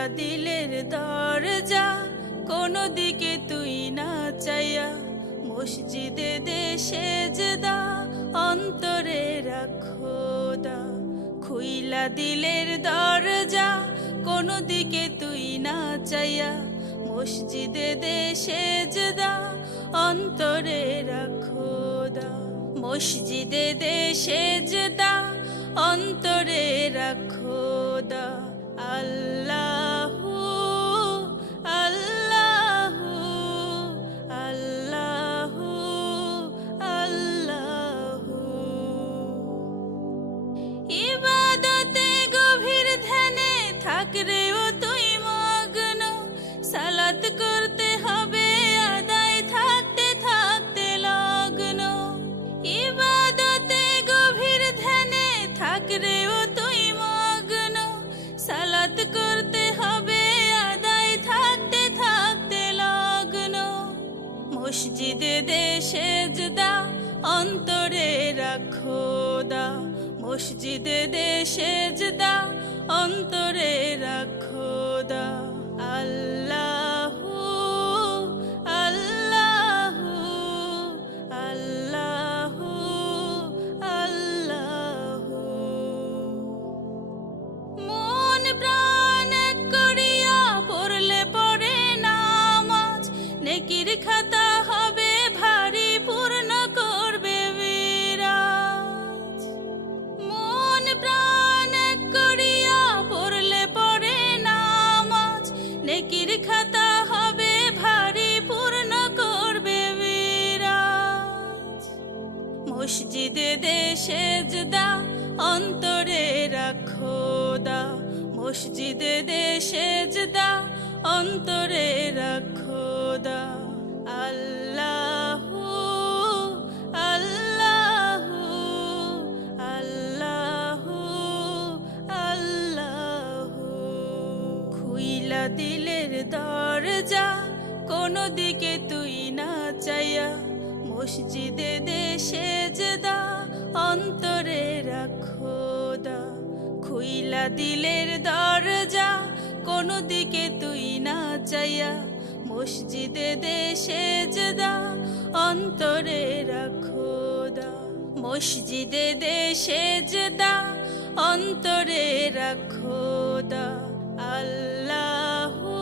খুইলা দিলের দরজা কোনো দিকে তুই না চাইয়া, মসজিদে দে সেজদা অন্তরে রাখো দা। খুইলা দিলের দরজা কোনো দিকে তুই না চাইয়া, মসজিদে দে সেজদা অন্তরে রাখো দা। মসজিদে দে সেজদা অন্তরে রাখো দা। আল্লাহু আল্লাহু আল্লাহু আল্লাহু। ইবাদতে গভীর ধ্যানে থাক রে ও তুই মগ্ন, সালাত করতে হবে আদায় থাকতে থাকতে লগ্ন। ইবাদতে গভীর ধ্যানে থাক রে ও তুই মগ্ন, সালাত করতে হবে আদায় থাকতে থাকতে লগ্ন। মসজিদে দে সেজদা অন্তরে রাখো দা। মসজিদে দে সেজদা অন্তরে রাখো দা। আল্লাহু আল্লাহু আল্লাহু আল্লাহু। মন প্রাণ এক করিয়া পড়লে পড়ে নামাজ, নেকির খাতা হবে ভারী পূর্ণ করবে বিরাজ। মন প্রাণ এক করিয়া পড়লে পড়ে নামাজ, নেকির খাতা হবে ভারী পূর্ণ করবে বিরাজ। মসজিদে দে সেজদা অন্তরে রাখো দা। মসজিদে দে সেজদা অন্তরে রাখো দা। আল্লাহু আল্লাহু আল্লাহু আল্লাহু। খুইলা দিলের দরজা কোনো দিকে তুই না চাইয়া, মসজিদে দে সেজদা অন্তরে রাখো দা। খুইলা দিলের দরজা কোনো দিকে তুই না চাইয়া, মসজিদে দে সেজদা অন্তরে রাখো দা। মসজিদে দে সেজদা অন্তরে রাখো দা। আল্লাহু